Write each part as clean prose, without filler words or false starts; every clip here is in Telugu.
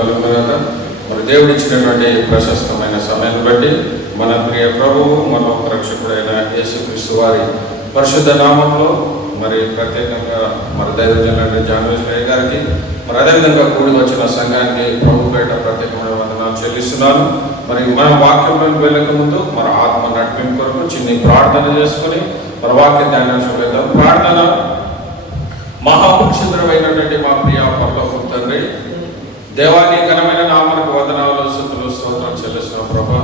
కలుగునుగాక. మరి దేవుడు ఇచ్చినటువంటి ప్రశస్తమైన సమయాన్ని బట్టి మన ప్రియ ప్రభువు మన రక్షకుడైన యేసుక్రీస్తు వారి పరిశుద్ధ నామంలో మరి ప్రత్యేకంగా మరి దైవజనులైన జాన్వేశ్వరయ్య గారికి మరి అదేవిధంగా కూడి వచ్చిన సంఘానికి ప్రభు పేట ప్రత్యేకమైన వందనాలు చెల్లిస్తున్నాను. మరి మన వాక్యంలోకి వెళ్ళక ముందు మన ఆత్మ నడిపింపు కొరకు చిన్ని ప్రార్థన చేసుకుని మన వాక్య ధ్యానాంశం వెళ్దాం. ప్రార్థన. మహాపురుషుడైనటువంటి మా ప్రియ పరలోకపు తండ్రి, దేవాన్ని ఘనమైన నామమునకు వందనాలు స్తుతులు స్తోత్రం చెల్లిస్తున్నాం ప్రభా.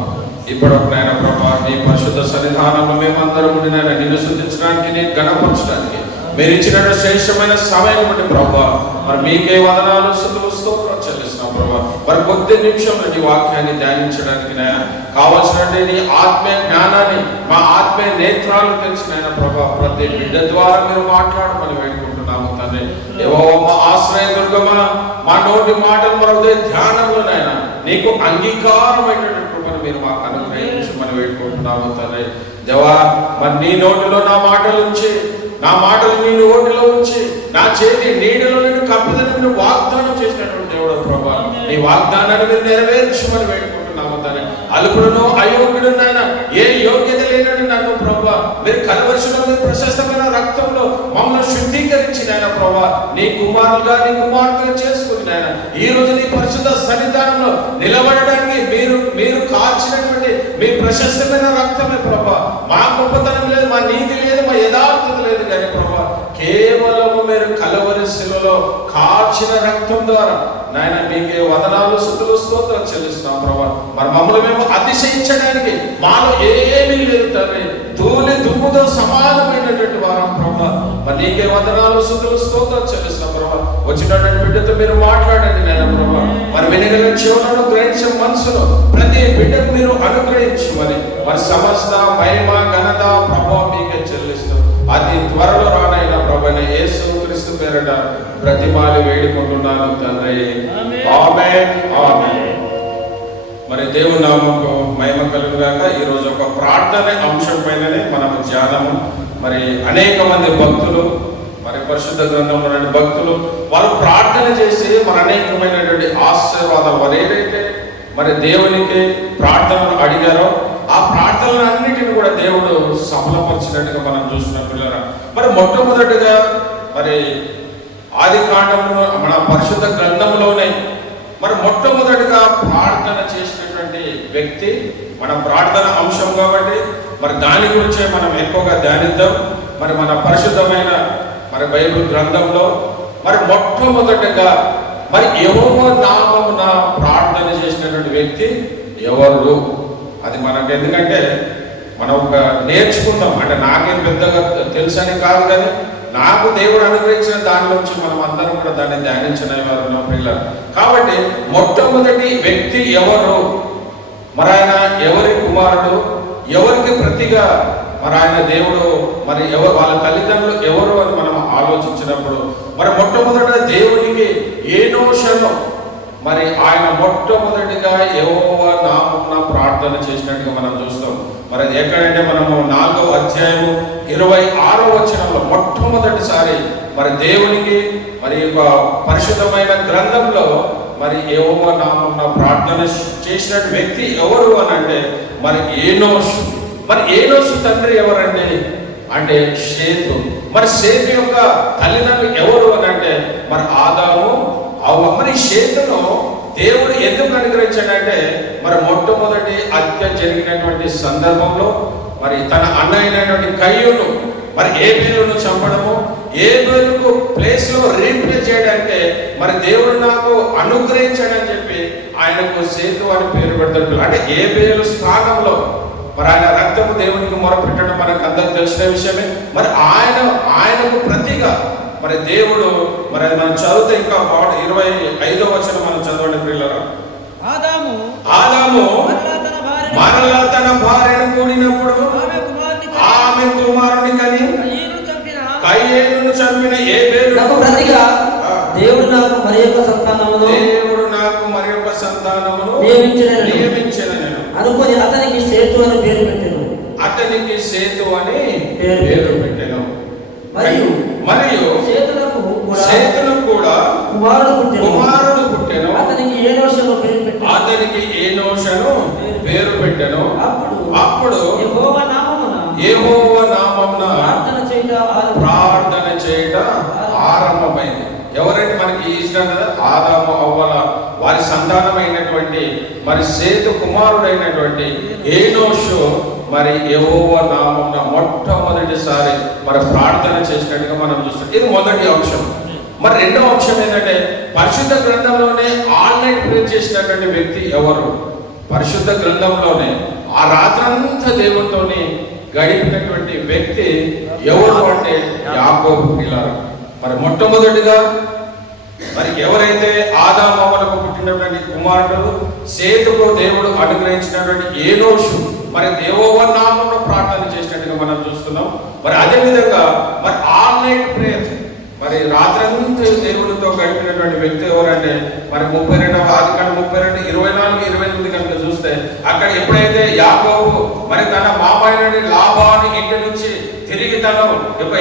ఇప్పుడు నాయన ప్రభా, నీ పరిశుద్ధ సన్నిధానంలో మేమందరం నాయన నిన్ను స్తుతించడానికి, నీ ఘనపరచడానికి మీరు ఇచ్చిన శ్రేష్టమైన సమయం బట్టి ప్రభా, మరి మీకే వందనాలు స్తుతులు స్తోత్రం చెల్లిస్తున్నాం ప్రభా. మరి కొద్ది నిమిషంలో నీ వాక్యాన్ని ధ్యానించడానికి నాయన కావాల్సినటువంటి నీ ఆత్మీయ జ్ఞానాన్ని, మా ఆత్మీయ నేత్రాలు తెలిసిన ప్రభా, ప్రతి బిడ్డ ద్వారా మీరు మాట్లాడమని వేడుకుంటున్నాము తండ్రి. ఏవో మా ఆశ్రయ దుర్గమా, మా నోటి మాటలు మన ఉదయ ధ్యానంలోనైనా నీకు అంగీకారమైనటువంటి కృపను మీరు మాకు అనుగ్రహించమని వేడుకుంటున్నాము తండ్రి. దేవా, మరి నీ నోటిలో నా మాటలు ఉంచి, నా మాటలు నీ నోటిలో ఉంచి, నా చేతి నీడలో నేను కప్పదని వాగ్దానం చేసినటువంటి దేవుడు ప్రభా, నీ వాగ్దానాన్ని మీరు నెరవేర్చమని వేడుకుంటున్నాము తండ్రి. అల్పుడును అయోగ్యుడునైనా, ఏ యోగ్యత లేనని నన్ను ప్రభా మీరు కలవరిశిలో మీ ప్రశస్తమైన రక్తంలో మమ్మల్ని శుద్ధీకరించిన ఆయన ప్రభా, నీ కుమారులుగా నీ కుమార్తెలు చేసుకుని ఆయన ఈ రోజు నీ పరిశుద్ధ సన్నిధానంలో నిలబడడానికి మీరు కాల్చినటువంటి మీ ప్రశస్తమైన రక్తమే ప్రభా. మా గొప్పతనం లేదు, మా నీతి లేదు, మా యథార్థత లేదు కానీ ప్రభా, కేవలము మీరు కలవరిశిలలో కాల్చిన రక్తం ద్వారా నాయన మీకే వందనాలు స్తుతులు స్తోత్రాలు చెల్లిస్తున్నాం ప్రభా. మరి మమ్మల్ని మేము అతిశయించడానికి మాలో ఏమీ లేదు తండ్రి, ధూళి దుమ్ముతో సమానమైనటువంటి వారం ప్రభా. మరి నీకే వందనాలు స్తుతులు స్తోత్రాలు చెల్లిస్తున్నాం ప్రభా. వచ్చినటువంటి బిడ్డతో మీరు మాట్లాడండి నాయన ప్రభా. మరి వినగల చెవులను గ్రహించే మనసును ప్రతి బిడ్డకు మీరు అనుగ్రహించమని మరి సమస్త మహిమ ఘనత ప్రభావం మీకే చెల్లిస్తాం. అతి త్వరలో రానైన ప్రభువైన యేసుక్రీస్తు పేరట బ్రతిమాలి వేడుకుంటున్నాను తండ్రి. ఆమేన్, ఆమేన్. మరి దేవుని నామముకు మహిమ కలుగుగాక. ఈరోజు ఒక ప్రార్థన అంశం పైననే మనము ధ్యానము. మరి అనేక మంది భక్తులు, మరి పరిశుద్ధ గ్రంథంలో భక్తులు వారు ప్రార్థన చేసి మరి అనేకమైనటువంటి ఆశీర్వాదాలు వారు ఏదైతే మరి దేవునికి ప్రార్థనలు అడిగారో ఆ ప్రార్థనలన్నిటిని కూడా దేవుడు సఫలపరిచినట్టుగా మనం చూస్తున్నాం పిల్లరా. మరి మొట్టమొదటిగా మరి ఆది కాండంలో మన పరిశుద్ధ గ్రంథంలోనే మరి మొట్టమొదటిగా ప్రార్థన చేసినటువంటి వ్యక్తి మన ప్రార్థన అంశం కాబట్టి మరి దాని గురించే మనం ఎక్కువగా ధ్యానిద్దాం. మరి మన పరిశుద్ధమైన మరి బైబిల్ గ్రంథంలో మరి మొట్టమొదటిగా మరి యెహోవా నామమున ప్రార్థన చేసినటువంటి వ్యక్తి ఎవరు? అది మనకు ఎందుకంటే మనం ఒక నేర్చుకుందాం. అంటే నాకేం పెద్దగా తెలుసని కాదు, కానీ నాకు దేవుడు అనుగ్రహించిన దాని నుంచి మనం అందరం కూడా దాన్ని ధ్యానించిన వారు పిల్లలు. కాబట్టి మొట్టమొదటి వ్యక్తి ఎవరు? మరి ఆయన ఎవరి కుమారుడు, ఎవరికి ప్రతిగా మరి ఆయన దేవుడు, మరి ఎవరు వాళ్ళ తల్లిదండ్రులు ఎవరు అని మనం ఆలోచించినప్పుడు మరి మొట్టమొదట దేవునికి ఏనోషను మరి ఆయన మొట్టమొదటిగా యెహోవా నామమున ప్రార్థన చేసినట్టుగా మనం చూస్తాం. మరి అది ఎక్కడంటే మనము 4వ అధ్యాయము 26వ వచనంలో మొట్టమొదటిసారి మరి దేవునికి మరి ఒక పరిశుద్ధమైన గ్రంథంలో మరి యెహోవా నామమున ప్రార్థన చేసిన వ్యక్తి ఎవరు అని అంటే మరి ఏనోషు. మరి ఏనోషు తండ్రి ఎవరండి అంటే షేతు. మరి షేతు యొక్క తల్లిదండ్రులు ఎవరు అని అంటే మరి ఆదాము, అవ్వ. మరి షేతును దేవుడు ఎందుకు అనుగ్రహించాడంటే మరి మొట్టమొదటి హత్య జరిగినటువంటి సందర్భంలో మరి తన అన్న అయినటువంటి కయ్యూను మరి ఏబేలును చంపడము, ఏబేలుకు ప్లేస్ లో రీప్లేస్ చేయడానికి మరి దేవుడు నాకు అనుగ్రహించాడని చెప్పి ఆయనకు షేతు అని పేరు పెడతాడు. అంటే ఏబేలు స్థానంలో మరి ఆయన రక్తము దేవునికి మొరపెట్టడం మనకు అందరికి తెలిసిన విషయమే. మరి ఆయనకు ప్రతిగా మరి దేవుడు మరి మనం చదివితే ఇంకా 25వ వచనం మనం చదవండి పిల్లలు. ఆదాము మరలా తన భార్యను కూడినప్పుడు ఆమె కుమారుని కని కయీనును చంపిన ఏబేలుకు ప్రతిగా దేవుడు నాకు మరి యొక్క సంతానమును నియమించెను అనుకొని అతనికి సేతు అని పేరు పెట్టెను. అతనికి సేతు అని పేరు పెట్టెను. మరియు సేతునకు కూడా కుమారుడు పుట్టెను. అతనికి ఏనోషును పేరు పెట్టెను. అతనికి ఏనోషను పేరు పెట్టెను. అప్పుడు యెహోవా నామమున ప్రార్థన చేయట ఆరంభమైంది. ఎవరైతే మనకి ఇష్టం కదా, ఆదాము అవ్వల వారి సంతానమైనటువంటి మరి సేతు కుమారుడైనటువంటి ఏనోషు మరి యెహోవా నామమున మొట్టమొదటిసారి మరి ప్రార్థన చేసినట్టుగా మనం చూస్తాం. ఇది మొదటి అంశం. మరి రెండవ అంశం ఏంటంటే, పరిశుద్ధ గ్రంథంలోనే ఆన్లైన్ ప్రేర్ చేసినటువంటి వ్యక్తి ఎవరు? పరిశుద్ధ గ్రంథంలోనే ఆ రాత్రంతా దేవునితోని గడిపినటువంటి వ్యక్తి ఎవరు అంటే యాకోబు పిల్లలు. మరి మొట్టమొదటిగా మరి ఎవరైతే ఆదాము అవ్వలకు పుట్టినటువంటి కుమారుడు సేతుకు దేవుడు అనుగ్రహించినటువంటి ఏనోషు మరి యెహోవా నామమున ప్రార్థన చేసినట్టుగా మనం చూస్తున్నాం. మరి అదే విధంగా మరి ఆన్లైన్ ప్రేయర్ మరి రాత్రంతా దేవుడితో గడిపినటువంటి వ్యక్తి ఎవరంటే మరి 32వ ఆదికాండం 32, 24, 28 కనుక చూస్తే అక్కడ ఎప్పుడైతే యాకోబు మరి తన మామయ్యని లాబాను ఇంటి నుంచి తిరిగి తను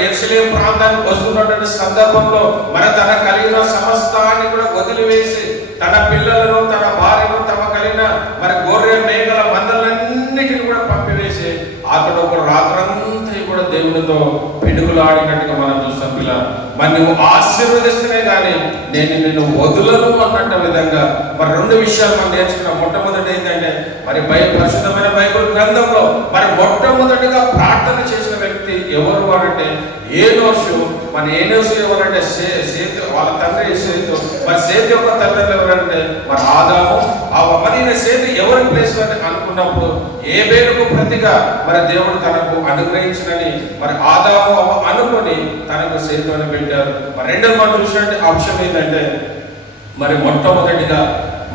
యెరూషలేము ప్రాంతానికి వస్తున్నటువంటి సందర్భంలో మరి తన కలిగిన సమస్తాన్ని కూడా వదిలివేసి తన పిల్లలను తన భార్యను తమ కలిగిన మరి గొర్రె మేకల మందలన్నిటిని కూడా పంపివేసి అతడు ఒక రాత్రంతా కూడా దేవునితో పిడుగులాడినట్టుగా మనం చూస్తాం. పిల్ల మరి నువ్వు ఆశీర్వదిస్తేనే కానీ నేను నిన్ను వదులను అన్నట్టు విధంగా మరి రెండు విషయాలు మనం నేర్చుకున్నాం. మొట్టమొదటి ఏంటంటే మరి పరిశుద్ధమైన బైబిల్ గ్రంథంలో మరి మొట్టమొదటిగా ప్రార్థన చేసిన వ్యక్తి ఎవరు అంటే ఏనోషు. మన ఏనోషు ఎవరంటే సేతు వాళ్ళ తండ్రి సేతు. మరి సేతు యొక్క తండ్రి ఎవరంటే మరి ఆదాము. మరి ఈయన సేతు ఎవరి ప్లేస్ అని అనుకున్నప్పుడు ఏబేలుకు ప్రతిగా మరి దేవుడు తనకు అనుగ్రహించినని మరి ఆదాము అనుకొని తనకు సేతు అని పెట్టారు. మరి రెండో మనం చూసినట్టు అంశం ఏంటంటే మరి మొట్టమొదటిగా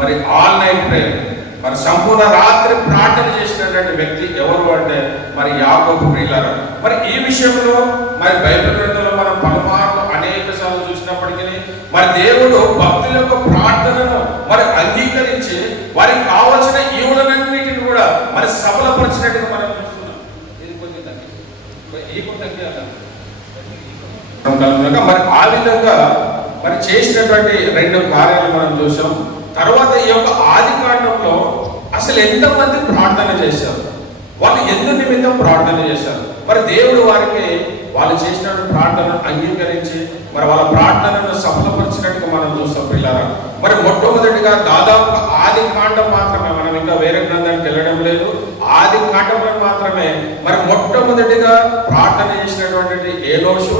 మరి ఆన్లైన్ ప్రేయర్ మరి సంపూర్ణ రాత్రి ప్రార్థన చేసినటువంటి వ్యక్తి ఎవరు అంటే మరి యాకోబు ప్రియులారా. మరి ఈ విషయంలో మరి బైబిల్ గ్రంథంలో మనం పలుమార్లు అనేక సార్లు చూసినప్పటికీ మరి దేవుడు భక్తుల యొక్క ప్రార్థనను మరి అంగీకరించి వారికి కావలసిన ఈవులన్నిటిని కూడా మరి సఫలపరిచినట్టుగా మనం చూస్తున్నాం. మరి ఆ విధంగా మరి చేసినటువంటి రెండు కార్యాలు మనం చూసాం. తర్వాత ఈ యొక్క ఆదికాండంలో అసలు ఎంతమంది ప్రార్థన చేశారు, వాళ్ళు ఎందు నిమిత్తం ప్రార్థన చేశారు, మరి దేవుడు వారికి వాళ్ళు చేసినటువంటి ప్రార్థనను అంగీకరించి మరి వాళ్ళ ప్రార్థనను సఫలపరిచినట్టుగా మనం చూస్తాం. పిల్లరా మరి మొట్టమొదటిగా దాదాపు ఆదికాండం మాత్రమే, మనం ఇంకా వేరే గ్రంథానికి వెళ్ళడం లేదు, ఆదికాండంలో మాత్రమే మరి మొట్టమొదటిగా ప్రార్థన చేసినటువంటి ఏనోషు.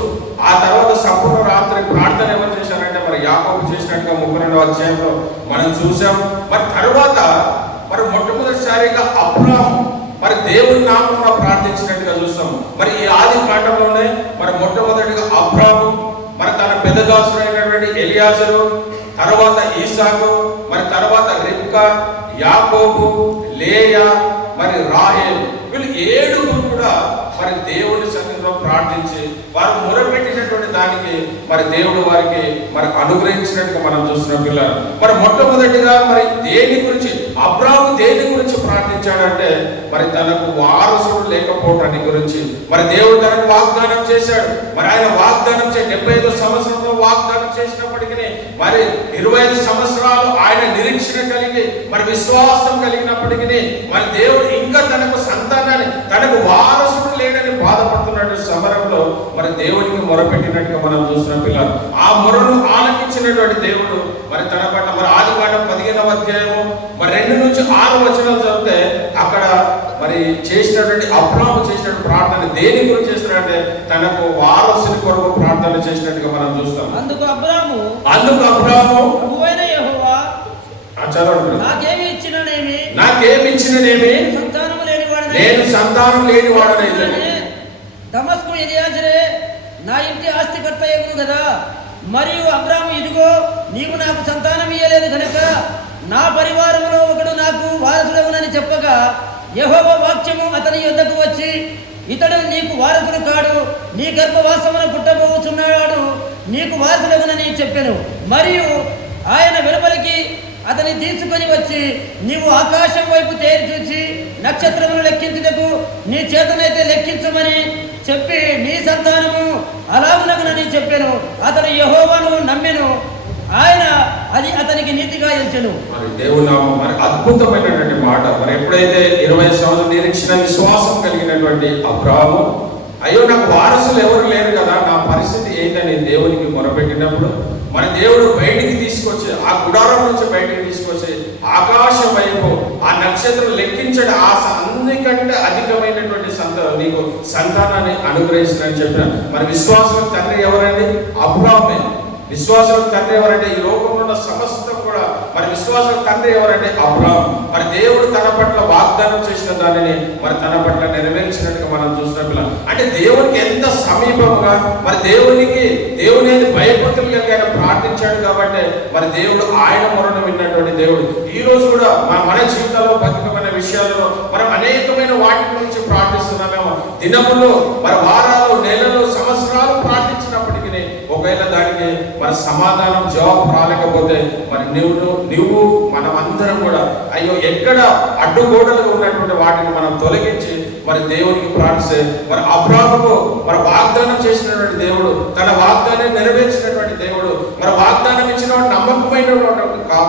ఆ తర్వాత సంపూర్ణ రాత్రి ప్రార్థన ఎవరు చేశారంటే మరి యాకోబు చేసినట్టుగా 32వ అధ్యాయంలో మనం చూసాం. మరి తర్వాత మరి మొట్టమొదటిసారిగా అబ్రాహాము మరి దేవుని నామమున ప్రార్థించినట్టుగా చూస్తాం. మరి ఈ ఆది కాండంలోనే మరి మొట్టమొదటిగా అబ్రాహాము మరి తన పెద్ద దాసుడైనటువంటి ఎలియాజరు, తర్వాత ఈసాకు, మరి తర్వాత రిబ్కా, యాకోబు, లేయా, మరి రాహేలు, వీళ్ళు 7 కూడా మరి దేవుని సన్నిధిలో ప్రార్థించి వారు మొరపెట్టినటువంటి దానికి మరి దేవుడు వారికి మరి అనుగ్రహించినట్టుగా మనం చూస్తున్నాం. పిల్లలు మరి మొట్టమొదటిగా మరి దేని గురించి అబ్రాహాము దేని గురించి ప్రార్థించాడంటే మరి తనకు వారసుడు లేకపోవటానికి గురించి మరి దేవుడు తనకు వాగ్దానం చేశాడు. మరి ఆయన వాగ్దానం 75 సంవత్సరంలో వాగ్దానం చేసినప్పటికీ మరి 25 సంవత్సరాలు ఆయన నిరీక్షణ కలిగి మరి విశ్వాసం కలిగినప్పటికీ మరి దేవుడు ఇంకా తనకు సంతానాన్ని తనకు వారసుడు లేడని బాధపడుతున్నట్టు సమరంలో మరి దేవుడికి మొరపెట్టినట్టుగా మనం చూస్తున్నాం. పిల్లలు ఆ మొరను ఆలకించినటువంటి దేవుడు మరి తన పట్ల మరి ఆదికాండం 15వ అధ్యాయము మరి 2 నుంచి 6 వచనాలు చదివితే అక్కడ మరి చేసినటువంటి అబ్రాహాము చేసినటువంటి ప్రార్థన దేని గురించి చేస్తున్నాడంటే తనకు వారసుని కొరకు ప్రార్థన చేసినట్టుగా మనం చూస్తాం. అందుకు అబ్రాహాము ప్రభువైన యెహోవా నాకేమి ఇచ్చిననేమి నేను సంతానం లేని వాడనైతే దమస్కు ఎలియాజరే నా ఇంటి ఆస్తికర్త ఎగును కదా. మరియు అబ్రాహాము ఇదిగో నీకు నాకు సంతానం ఇయ్యలేదు కనుక నా పరివారంలో ఒకడు నాకు వారసుడవునని చెప్పగా యెహోవా వాక్యము అతని యొద్దకు వచ్చి ఇతడు నీకు వారసుడు కాడు, నీ గర్భవాసమున పుట్టబోతున్నాడు, నీకు వారసుడవునని చెప్పెను. మరియు ఆయన వెలుపలికి అతని తీసుకొని వచ్చి నీవు ఆకాశం వైపు తేరి చూసి నక్షత్రములు లెక్కించుటకు నీ చేతనైతే లెక్కించమని చెప్పి నీ సంతానము అలాగునగునని చెప్పెను. అతడు యెహోవాను నమ్మెను. ఆయన అది అతనికి నీతిగా ఎంచెను. మరి దేవుని నామం మరి అద్భుతమైనటువంటి మాట. మరి ఎప్పుడైతే 20 సంవత్సరాల నిరీక్షణ విశ్వాసం కలిగినటువంటి అబ్రాహాము, అయ్యో నాకు వారసులు ఎవరు లేరు కదా, నా పరిస్థితి ఏంటని దేవునికి మొరపెట్టినప్పుడు మన దేవుడు బయటికి తీసుకొచ్చి, ఆ గుడారం నుంచి బయటికి తీసుకొచ్చి ఆకాశం వైపు ఆ నక్షత్రం లెక్కించడం అందుకంటే అధికమైనటువంటి నీకు సంతానాన్ని అనుగ్రహిస్తానని చెప్పిన మరి విశ్వాసం తండ్రి ఎవరండి? అబ్రాహామే. విశ్వాసం తండ్రి ఎవరంటే ఈ లోకంలో ఉన్న సమస్తం కూడా మరి విశ్వాసం తండ్రి ఎవరంటే అబ్రాహాం. మరి దేవుడు తన పట్ల వాగ్దానం చేసిన దానిని మరి తన పట్ల నెరవేర్చినట్టుగా మనం చూసినట్లు అంటే దేవునికి ఎంత సమీపంగా మరి దేవుని భయభక్తులుగా ఆయన ప్రార్థించాడు కాబట్టి మరి దేవుడు ఆయన మొరను విన్నటువంటి దేవుడు. ఈ రోజు కూడా మన జీవితంలో బతుకమైన విషయాల్లో మనం అనేకమైన వాటి గురించి ప్రార్థిస్తున్నామేమో. దినములు మరి వారాలు, నెలలు, సంవత్సరాలు ప్రార్థించినప్పటికీ ఒకవేళ దానికి మన సమాధానం జవాబు రాలేకపోతే మరి నువ్వు మనమందరం కూడా అయ్యో ఎక్కడ అడ్డుగోడలుగా ఉన్నటువంటి వాటిని మనం తొలగించి మరి దేవునికి ప్రార్థిస్తే మరి అబ్రాహాముకు మరి వాగ్దానం చేసినటువంటి దేవుడు, తన వాగ్దానం నెరవేర్చినటువంటి దేవుడు, మరి వాగ్దానం ఇచ్చిన నమ్మకమైనటువంటి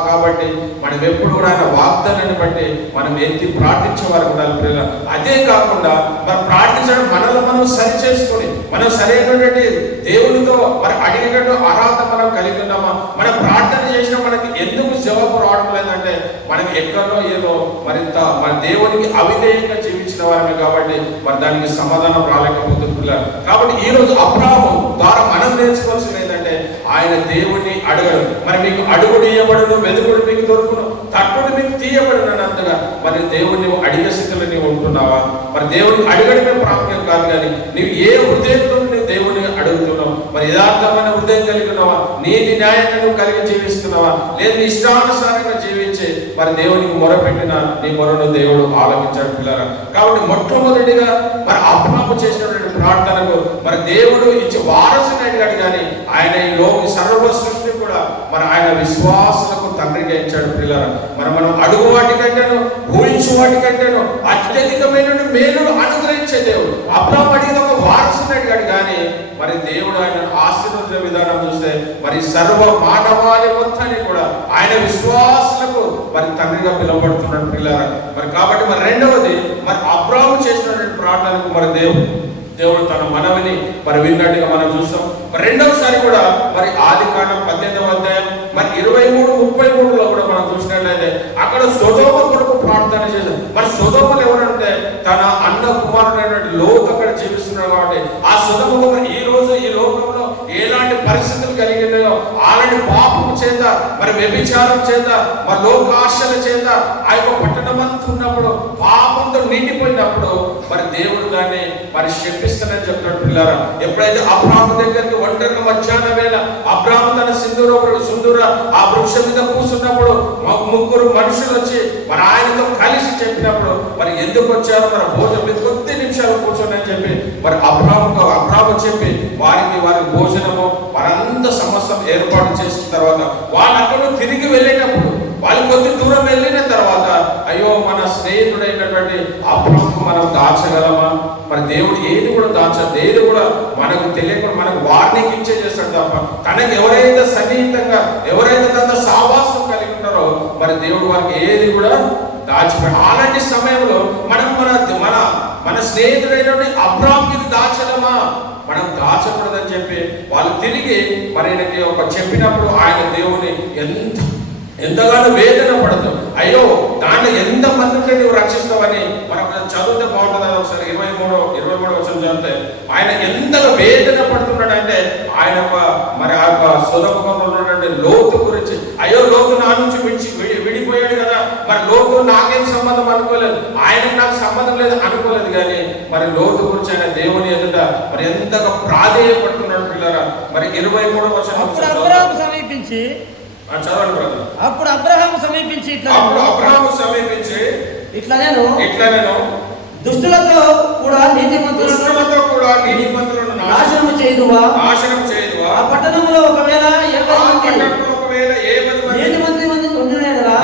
కాబట్టి మనం ఎప్పుడు కూడా ఆయన వాగ్దానాన్ని బట్టి మనం ఎత్తి ప్రార్థించేవారు ఉండాలి ప్రియుల. అదే కాకుండా మరి ప్రార్థించడం మనలో మనం సరి చేసుకొని మనం సరైనటువంటి దేవునితో మరి అడిగేటట్టు అర్హత మనం కలిగి ఉన్నామా? మనం ప్రార్థన చేసిన మనకి ఎందుకు జవాబు రావడం లేదంటే మనం ఎక్కడో ఏదో మరింత మన దేవునికి అవిధేయంగా జీవించిన వారమే కాబట్టి మరి దానికి సమాధానం రాలేకపోతుంది. కాబట్టి ఈ రోజు అబ్రాహాము ద్వారా మనం నేర్చుకోవాల్సింది ఏంటంటే ఆయన దేవుడిని అడగడు. మరి మీకు అడుగుడు ఇయ్యబడును, వెదుకుడు మీకు దొరుకును, తట్టుడు మీకు తీయబడును అన్నట్టుగా మరి దేవుడిని అడిగే స్థితిలో నీవు ఉంటున్నావా? మరి దేవుడిని అడగడమే ప్రాముఖ్యం కాదు, కానీ నీవు ఏ హృదయంతో దేవుడిని అడుగుతున్నావు? మరి యథార్థమైన హృదయం కలిగి ఉన్నావా? నీతి న్యాయంగా నువ్వు కలిగి జీవిస్తున్నావా? లేదు నీ ఇష్టానుసారంగా జీవించి మరి దేవునికి మొరపెట్టిన నీ మొరను దేవుడు ఆలకించాడు పిల్లరా. కాబట్టి మొట్టమొదటిగా మరి అబ్రాహాము చేసినటువంటి ప్రార్థనకు మరి దేవుడు ఇచ్చి వారసుని అడిగాడు, కానీ ఆయన ఈ సర్వ సృష్టి కూడా మరి ఆయన విశ్వాసులకు తండ్రిగా ఇచ్చాడు పిల్లరా. మనం అడుగు వాటికంటేను ఊహించు వాటికంటేను అత్యధికమైన మేలును అనుగ్రహించే దేవుడు. అబ్రాహాము అడిగిన ఒక వారసుని అడిగాడు, కానీ మరి దేవుడు ఆయన ఆశీర్వదించిన విధానం చూస్తే మరి సర్వ మానవాళి మొత్తాన్ని కూడా ఆయన విశ్వాసులకు మరి తండ్రిగా పిలువబడుతున్నాడు పిల్లరా. మరి కాబట్టి మరి రెండవది మరి అబ్రాహాము చేసినటువంటి ప్రార్థనకు మరి దేవుడు తన మనవిని మరి విన్నట్టుగా మనం చూస్తాం. మరి రెండవసారి కూడా మరి ఆదికాండం 18వ అధ్యాయం మరి 23-33లో కూడా మనం చూసినట్లయితే అక్కడ సొదొమ కొరకు ప్రార్థన చేశారు. మరి సొదొమలు ఎవరంటే తన అన్న కుమారుడైనటువంటి లోతు అక్కడ జీవిస్తున్నాడు. కాబట్టి ఆ సొదొమ ఈ రోజు ఈ లోకంలో ఎలాంటి పరిస్థితులు కలిగినాయో అలాంటి పాపము చేత మరి వ్యభిచారం చేత మరి లోకాశల చేత ఆ యొక్క పట్టణమంతా ఉన్నప్పుడు పాపంతో నిండిపోయినప్పుడు మరి దేవుడు దాన్ని మరి శపిస్తానని చెప్తాడు పిల్లారా. ఎప్పుడైతే అబ్రాహాము దగ్గరికి ఒంటరిగా మధ్యాహ్నం వేళ అబ్రాహాము తన సింధూర ఆ వృక్షం మీద కూర్చున్నప్పుడు ముగ్గురు మనుషులు వచ్చి మరి ఆయనతో కలిసి చెప్పినప్పుడు మరి ఎందుకు వచ్చారు? మరి భోజనం మీద కొద్ది నిమిషాలు కూర్చొని అని చెప్పి మరి అబ్రాహాము చెప్పి వారికి భోజనము వారంత సమస్తం ఏర్పాటు చేసిన తర్వాత వాళ్ళు అక్కడ తిరిగి వెళ్ళేటప్పుడు వాళ్ళు కొద్ది దూరం వెళ్ళిన తర్వాత అయ్యో మన స్నేహితుడైనటువంటి అబ్రాహాము మనం దాచగలమా? మరి దేవుడు ఏది కూడా దాచదు. ఏది కూడా మనకు తెలియకుండా మనకు వార్నింగ్ ఇచ్చే చేస్తాడు తప్ప తనకు ఎవరైతే సన్నిహితంగా ఎవరైతే తన సావాసం కలిగి ఉన్నారో మరి దేవుడు వారికి ఏది కూడా దాచిపెట్టాడు. అలాంటి సమయంలో మనం మన స్నేహితుడైనటువంటి అబ్రాహాముకి దాచడమా? మనం దాచకూడదని చెప్పి వాళ్ళు తిరిగి మరి ఆయనకి ఒక చెప్పినప్పుడు ఆయన దేవుని ఎంతగానో వేదన పడదు. అయ్యో దాంట్లో ఎంత మందిని నువ్వు రక్షిస్తావని మనం చదివితే బాగుంటుందని ఒకసారి 23వ వచనం చదివితే ఆయన ఎంతగా వేదన పడుతున్నాడంటే ఆయన మరి ఆ యొక్క సొదొమలో ఉన్నటువంటి లోతు గురించి, అయ్యో లోతు నా నుంచి విడిపోయాడు కదా, మరి లోతు నాకేం సంబంధం అనుకోలేదు, ఆయనకు నాకు సంబంధం లేదు అనుకోలేదు, కానీ మరి లోతు గురించి ఆయన దేవుని ఎదుట మరి ఎంతగా ప్రాధేయపడుతున్నాడు పిల్లరా. మరి 23వ వచనం సమీపించి చదవండి బ్రదర్. అప్పుడు అబ్రహాము సమీపించి ఇట్లా నేను దుష్టులతో కూడా నీతిమంతులను నాశనము చేయుదువా? ఆ పట్టణంలో ఒకవేళ 70 మంది నీతిమంతులు ఉండినేలా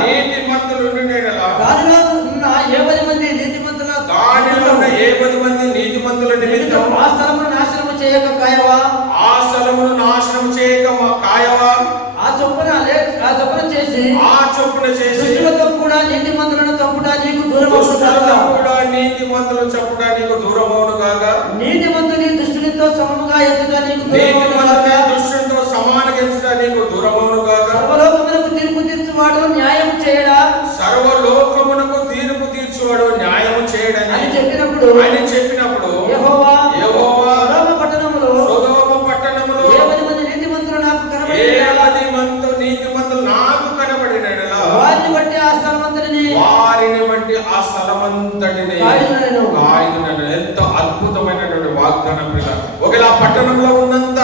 దానిలో ఉన్న 70 మంది నీతిమంతుల నిమిత్తం ఆ స్థలమును నాశనము చేయక కాయవా? ఆ చొప్పున నీతిమంతులు చెప్పుట నీకు దూరమవును గాక. నీతిమంతుని దుష్టునితో సమముగా ఎత్తుట నీకు దూరమవును నీతిమంతుని గాక. దుష్టునితో సమానంగా ఎంచుట నీకు దూరమవును గాక. సర్వలోకమునకు తీర్పు తీర్చువాడు న్యాయం చేయడా? సర్వలోకమునకు తీర్పు తీర్చువాడు న్యాయం చేయడని అని చెప్పినప్పుడు యెహోవా సొదొమ పట్టణములో 70 మంది నీతిమంతులు నాకు కనబడినలా వారిని బట్టి ఆ స్థలమంతటిని కాయుదునను. ఎంత అద్భుతమైనటువంటి వాగ్దానం పిల్ల. ఒకవేళ ఆ పట్టణంలో ఉన్నంత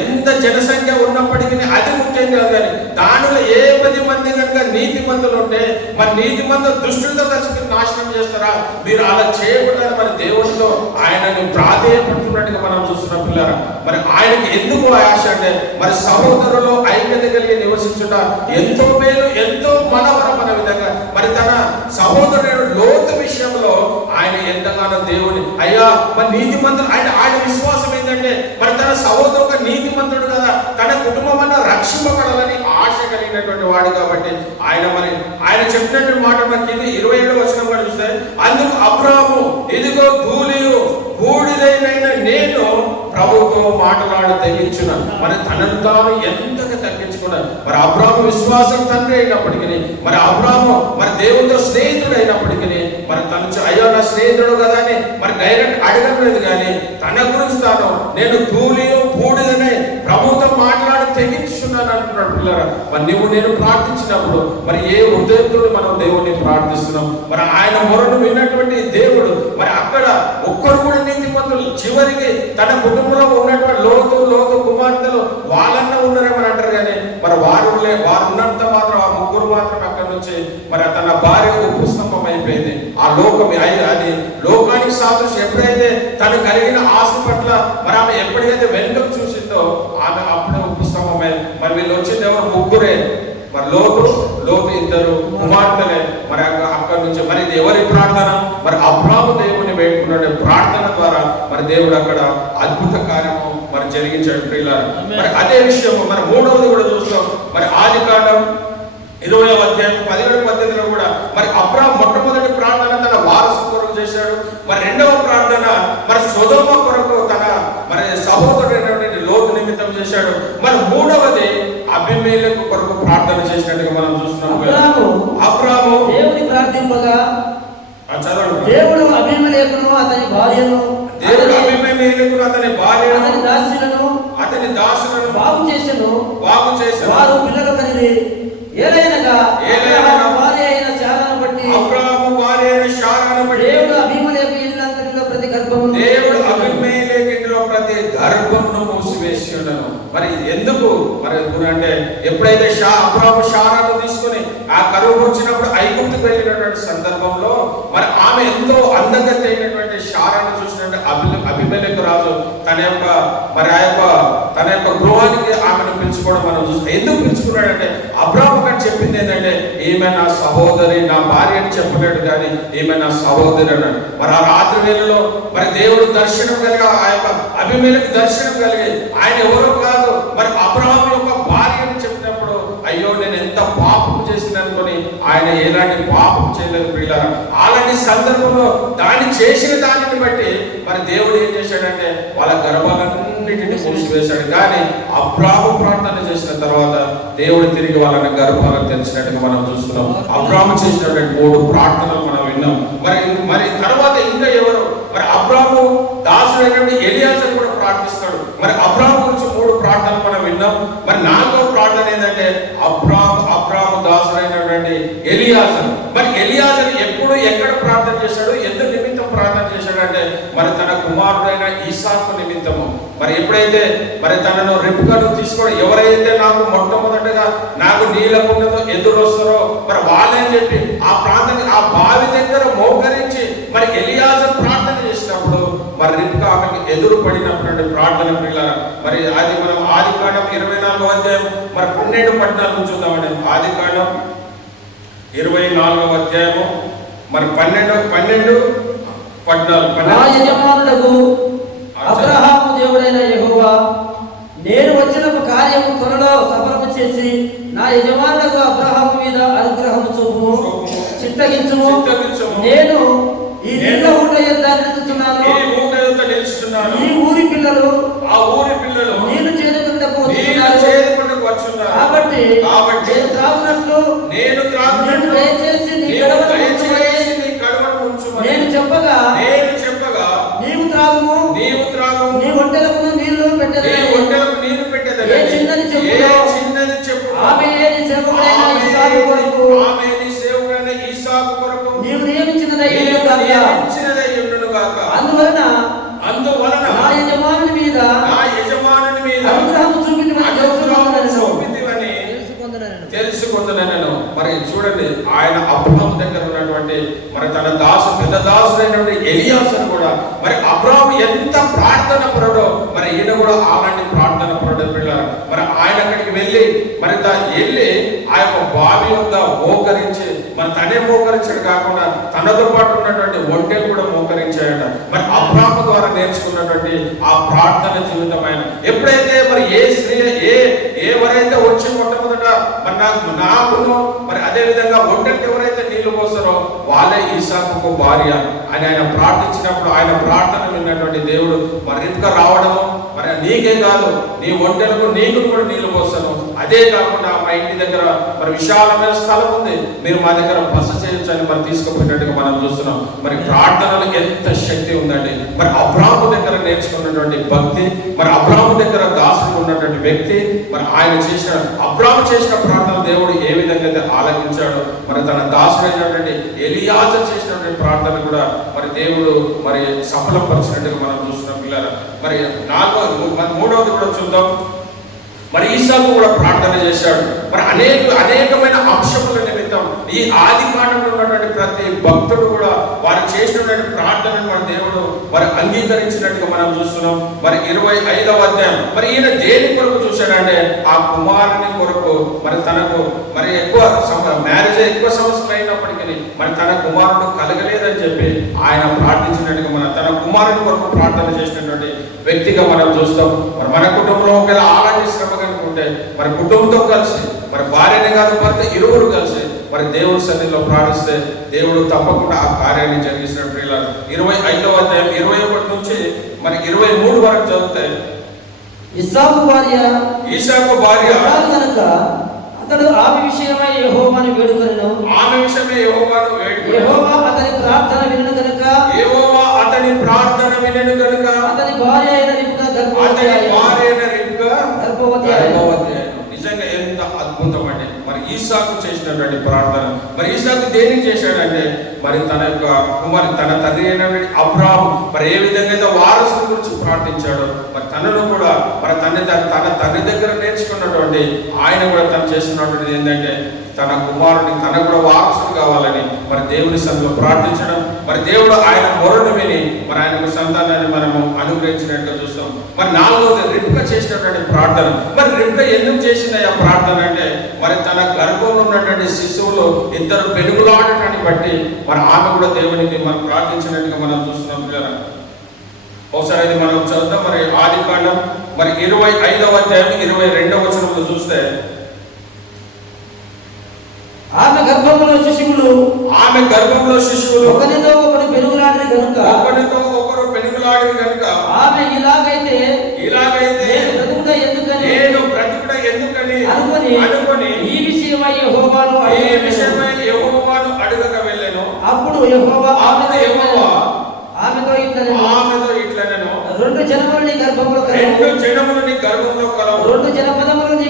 ఎంత జనసంఖ్య ఉన్నప్పటికీ అది ముఖ్యం కాదు, కానీ దానిలో 10 మంది కనుక నీతిమంతులు ఉంటే మరి నీతిమంతులు దుష్టులతో కలిసి నాశనం చేస్తారా? మీరు అలా చేయకుండా మరి దేవుడితో ఆయనని ప్రాధేయపడుతున్నట్టుగా మనం చూస్తున్నాం పిల్లరా. మరి ఆయనకి ఎందుకు ఆశ అంటే మరి సహోదరులు ఐక్యత కలిగి నివసించుట ఎంతో మేలు, ఎంతో మనవరం అనే విధంగా మరి తన సహోదరుడు లోతు విషయంలో ఆయన ఎంతగానో దేవుని అయ్యా మరి నీతిమంతుడు ఆయన విశ్వాసం ఏంటంటే మరి తన సహోదరు నీతిమంతుడు కదా, తన కుటుంబం అన్న రక్షింపబడాలని ఆశ కలిగినటువంటి వాడు కాబట్టి ఆయన చెప్పినటువంటి మాట మనకి 27వ వచనం కూడా చూస్తే, అందుకు అబ్రాము ఇదిగో ధూళియు బూడిదైన నేను ప్రభుతో మాట్లాడి తగ్గించున్నాను. మరి తనను తాను ఎంతగా తగ్గించుకున్నాను. మరి అబ్రాము విశ్వాసం తండ్రి అయినప్పటికీ మరి అబ్రాము మరి దేవునితో స్నేహితుడు అయినప్పటికీ మరి తను అయ్యో నా స్నేహితుడు కదా అని మరి డైరెక్ట్ అడగలేదు, కానీ తన గురించి తాను నేను ధూళియు బూడిదనే ప్రభుతో మాట్లాడి తెగించున్నాను అంటున్నాడు పిల్లరా. మరి నేను ప్రార్థించినప్పుడు మరి ఏ ఉద్దేశంతో మనం దేవుడిని ప్రార్థిస్తున్నాం, మరి ఆయన మొరను విన్నటువంటి దేవుడు మరి అక్కడ ఒక్కరు కూడా నీతిమంతులు చివరికి తన కుటుంబంలో ఉన్నటువంటి లోతు కుమార్తెలు వాళ్ళన్నా ఉన్నారేమని అంటారు, కానీ మరి వారు ఉన్నంత మాత్రం ఆ ముగ్గురు మాత్రం అక్కడ నుంచి మరి తన భార్య ఉప్పు స్తంభం అయిపోయింది. ఆ లోకం అది లోకానికి సాదృశ్యం. ఎప్పుడైతే తను కలిగిన ఆస్తి పట్ల మరి ఆమె ఎప్పటికైతే వెనుకకు చూసిందో ఆమె అప్పుడే ఉప్పు స్తంభమే. మరి వీళ్ళు వచ్చింది ఎవరు? ముగ్గురే. మరి లోతు 2 కుమార్తెలే. మరి అక్కడి నుంచి మరి ఎవరి ప్రార్థన? మరి అబ్రాము దేవుని వేడుకున్న ప్రార్థన ద్వారా మరి దేవుడు అక్కడ అద్భుత కార్యము మరి జరిగించాడు పిల్లలు. మరి అదే విషయం మరి 3వది కూడా చూస్తాం. మరి ఆదికాండం 20వ అధ్యాయం 17-18 కూడా మరి అబ్రాము మొట్టమొదటి ప్రార్థన తన వారసు కొరకు చేశాడు. మరి 2వ ప్రార్థన మరి సొదొమ కొరకు తన మరి సహోదరుడైనటువంటి లోతు నిమిత్తం చేశాడు. మరి 3వది అబీమెలెకు కొరకు ప్రార్థన చేసినట్టుగా మనం చూస్తున్నాం. అబ్రాము దేవుని ప్రార్థింపగా చదవండి. దేవుడు అబీమెలెకును అతని భార్యను అతని దాసులను బాగు చేసెను. చేశాను. వారు పిల్లలు కనిరి. ఏలైనగా భార్య అయిన శారాను బట్టి దేవుడు అబీమెలెకు ఇల్లంతటిలో ప్రతి గర్భమును మూసివేసి ఉండను. మరి ఎందుకు మరి అంటే ఎప్పుడైతే అబ్రాము శారాను తీసుకుని ఆ కరువు వచ్చినప్పుడు ఐగుప్తుకు వెళ్ళినటువంటి సందర్భంలో మరి ఆమె ఎంతో అందంగా అయినటువంటి శారాను చూసినట్టు అబీమెలెకు రాజు తన యొక్క గృహానికి ఆమెను పిలుచుకోవడం మనం చూస్తాం. ఎందుకు పిలుచుకున్నాడంటే అబ్రాము గారు చెప్పింది ఏంటంటే ఈమె నా సహోదరి, నా భార్య అని చెప్పలేడు, కానీ ఈమె నా సహోదరి అన్నాడు. మరి ఆ రాత్రి వేళలో మరి దేవుడు దర్శనం కలిగి ఆ యొక్క అబీమెలెకు దర్శనం కలిగి ఆయన ఎవరో కాదు మరి అబ్రాము యొక్క భార్య అని చెప్పినప్పుడు అయ్యో నేను ఎంత పాపం చేసింది అనుకొని ఆయన ఎలాంటి పాపం చేయలేదు ప్రియులారా. అలాంటి సందర్భంలో దాన్ని చేసిన దానిని బట్టి మరి దేవుడు ఏం చేశాడంటే వాళ్ళ గర్భాలన్నిటిని మూసివేశాడు. కానీ అబ్రాము ప్రార్థన చేసిన తర్వాత దేవుడు తిరిగి వాళ్ళని గర్భాలను తెరిచినట్టుగా మనం చూస్తున్నాం. అబ్రాము చేసినటువంటి 3 ప్రార్థనలు మనం విన్నాం. మరి తర్వాత ఇంకా ఎవరు? మరి అబ్రాము దాసుడైనటువంటి ఎలియాజరు కూడా ప్రార్థిస్తాడు. మరి అబ్రాము గురించి 3 ప్రార్థనలు మనం విన్నాం. మరి 4వ ప్రార్థన ఏంటంటే అబ్రాము దాసుడైనటువంటి ఎలియాజరు. మరి ఎలియాజరు ఎప్పుడు ఎక్కడ ప్రార్థన చేశాడు, ఎందుకు నిమిత్తం ప్రార్థన చేశాడు అంటే మరి తన కుమారుడైన ఈసాకు నిమిత్తము. మరి ఎప్పుడైతే మరి తనను రిబ్కాను తీసుకోవడం ఎవరైతే నాకు మొట్టమొదటిగా నాకు నీళ్ళ కుండతో ఎదురొస్తారో మరి వాళ్ళని చెప్పి ఆ ప్రార్థన ఆ బావి దగ్గర మోకరించి మరి ఎలియాజరు ప్రార్థన చేసినప్పుడు మరి రిబ్కా ఆమెకు ఎదురు పడినటువంటి ప్రార్థన పిల్లలు. మరి అది మనం ఆదికాండం 24వ అధ్యాయం మరి 12-14 చూద్దామండి. ఆదికాండం 24వ అధ్యాయము మరి 12-14 అబ్రహాము దేవుడైన యెహోవా నేను వచ్చిన కార్యము త్వరలో సఫలము చేసి నా యజమానులకు అబ్రహాము మీద అనుగ్రహము చూపుము, చిత్తగించుము. నేను ఈ నీళ్ళ ఉండ వచ్చున్నాను. ఈ ఊరి పిల్లలు ఆ ఊరి పిల్లలు నీళ్లు చేదుకుంటకు నీళ్లు వచ్చున్నారు. చేదుకుంటకు వచ్చున్నారు. కాబట్టి కాబట్టి నేను త్రాగునట్లు నేను నీవు త్రాగునట్లు దయచేసి నీ నీవు గడవను ఉంచుమని దయచేసి నీ గడవను ఉంచుమని నేను చెప్పగా నీవు త్రాగుము, నీవు త్రాగుము, నీ ఒంటెలకు నీళ్లు నీ పెట్టెదనని ఒంటెలకు నీరు పెట్టెదనని ఏ చిన్నది చెప్పునో ఏ చిన్నది చెప్పునో ఆమె నీ సేవకుడైన ఇస్సాకు కొరకు ఆమె నీ సేవకుడైన ఈసాకు కొరకు నీవు నియమించినదై నీవు ఉండును గాక. నియమించినదై ఉండును గాక. అందువలన అందువలన నా యజమానుని మీద నా యజమానుని మీద అనుగ్రహం చూపించమని అనుగ్రహం చూపించమని తెలుసుకుంటున్నాను. మరి చూడండి, ఆయన అబ్రహాము దగ్గర ఉన్నటువంటి మరి తన పెద్ద దాసుడైనటువంటి ఎలియాజరు కూడా మరి అబ్రహాము ఎంత ప్రార్థన పరుడో మరి ఈయన కూడా అలాంటి ప్రార్థన పరుడు పిల్లలు. మరి ఆయన అక్కడికి వెళ్ళి వెళ్ళి ఆ యొక్క బావి వద్ద మోకరించి మరి తనే మోకరించాడు కాకుండా తనతో పాటు ఉన్నటువంటి ఒంటెలు కూడా మోకరించాయట. మరి అబ్రహాము ద్వారా నేర్చుకున్నటువంటి ఆ ప్రార్థన జీవితం ఆయన ఎప్పుడైతే మరి ఎవరైతే వచ్చి మొట్టమొదట మరి నాకును మరి అదే విధంగా ఒంటెకి ఎవరైతే నీళ్లు పోస్తారో వాళ్ళే ఈసాకు భార్య అని ఆయన ప్రార్థించినప్పుడు ఆయన ప్రార్థన విన్నటువంటి దేవుడు మరి రిబ్కా రావడము, మరి నీకే కాదు నీ ఒంటెలకు నీకు కూడా నీళ్లు పోస్తాను, అదే కాకుండా మా ఇంటి దగ్గర మరి విశాలమైన స్థలం ఉంది, మీరు మా దగ్గర బస చేయొచ్చని మరి తీసుకుపోయినట్టుగా మనం చూస్తున్నాం. మరి ప్రార్థనలు ఎంత శక్తి ఉందండి. మరి అబ్రహాము దగ్గర నేర్చుకున్నటువంటి భక్తి, మరి అబ్రహాము దగ్గర దాసుడు ఉన్నటువంటి వ్యక్తి, మరి అబ్రహాము చేసిన ప్రార్థన దేవుడు ఏ విధంగా అయితే ఆలకించాడు, మరి తన దాసుడైనటువంటి ఎలియాజరు చేసినటువంటి ప్రార్థన కూడా మరి దేవుడు మరి సఫలపరిచినట్టుగా మనం చూస్తున్నాం పిల్లలు. మరి మూడవది కూడా చూద్దాం. మరి ఈసాకు కూడా ప్రార్థన చేశాడు. మరి అనేకమైన అంశముల నిమిత్తం ఈ ఆది కాండంలో ఉన్నటువంటి ప్రతి భక్తుడు కూడా వారు చేసినటువంటి ప్రార్థనను మన దేవుడు మరి అంగీకరించినట్టుగా మనం చూస్తున్నాం. మరి 25వ అధ్యాయం మరి ఈయన దేని కొరకు చూశాడంటే ఆ కుమారుని కొరకు. మరి తనకు మరి ఎక్కువ సంవత్సరాలు అయినప్పటికీ మరి తన కుమారుడు కలగలేదని చెప్పి ఆయన ప్రార్థించినట్టుగా తన కుమారుని కొరకు ప్రార్థన చేసినటువంటి వ్యక్తిగా మనం చూస్తాం. మరి మన కుటుంబంలో ఒకవేళ అలాంటి శ్రమ కనుకుంటే మరి కుటుంబంతో కలిసి మరి భార్యనే కాదు భర్త ఇరువురు కలిసి మరి దేవుడి సన్నిధిలో ప్రార్థిస్తే దేవుడు తప్పకుండా ఆ కార్యాన్ని జరిగిస్తున్నట్టు. ఇలా 25వ అధ్యాయం 21 నుంచి మరి 23 వరకు చదివితే ఇస్సాకు భార్య కనుక అతడు ఆమె విషయమై యెహోవాను వేడుకొనెను. యెహోవా అతని ప్రార్థన వినెను గనుక అతని భార్య అయిన రిబ్కా గర్భవతి అయ్యెను. నిజంగా ఎంత అద్భుతం అండి. మరి ఈసాకు చేసినటువంటి ప్రార్థన. మరి ఈసాకు దేనికి చేశాడంటే మరి తన యొక్క తన తండ్రి అయినటువంటి అబ్రహాము మరి ఏ విధంగా అయితే వారసుల గురించి ప్రార్థించాడో మరి తనను కూడా మరి తన తండ్రి దగ్గర నేర్చుకున్నటువంటి ఆయన కూడా తను చేస్తున్నటువంటిది ఏంటంటే తన కుమారుని తనకు కూడా వారసుడు కావాలని మరి దేవుని సన్నిధిలో ప్రార్థించడం. మరి దేవుడు ఆయన మొరను విని మరి ఆయనకు సంతానాన్ని మనము అనుగ్రహించినట్టుగా చూస్తాం. మరి 4వది రిబ్కా చేసినటువంటి ప్రార్థన. మరి రిబ్కా ఎందుకు చేసింది ఆ ప్రార్థన అంటే మరి తన గర్భంలో ఉన్నటువంటి శిశువులు ఇద్దరు పెనుగులాడటాన్ని బట్టి మరి ఆమె కూడా దేవునికి మనం ప్రార్థించినట్టుగా మనం చూస్తున్నాం. ఒకసారి అది మనం చదువుతాం. మరి ఆది కాండం మరి 25వ అధ్యాయం 22వ వచనంలో చూస్తే ఆమె గర్భంలో శిశువులు ఒకరితో ఒకరు పెనుగులాడిరి కనుక ఆమె ఇలాగైతే నేను బ్రతుకుట ఎందుకని అనుకొని ఈ విషయమై యెహోవాను అడగక వెళ్ళాను. అప్పుడు యెహోవా ఆమెతో ఇట్లనెను, 2 జనములు నీ గర్భములో కలవు, 2 జనపదములు నీ